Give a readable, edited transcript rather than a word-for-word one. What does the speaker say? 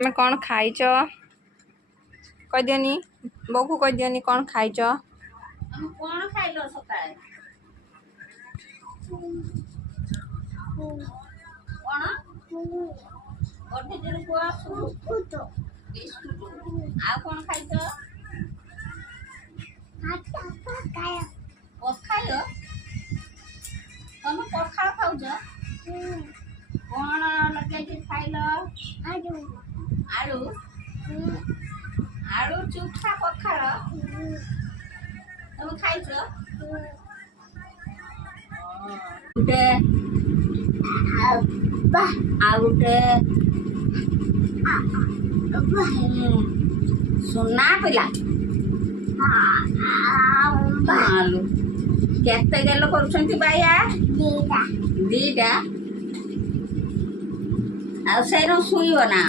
तुम कौन खाइच कहदियोनी बो को कहदियोनी कौन खाइच हम कौन खाइलो सकाळे कौन गोटे दिन को बिस्कुट आ कौन खाइछ पखाल तुम पखाल खाऊछ कौन लगे खाइल आलू आलू चुखा पखाल तुम खाइछ गुटे आ गुटे सुना पिला आलू केते गेलो करूछंती बाया दीटा आ सेरो सुइयो ना।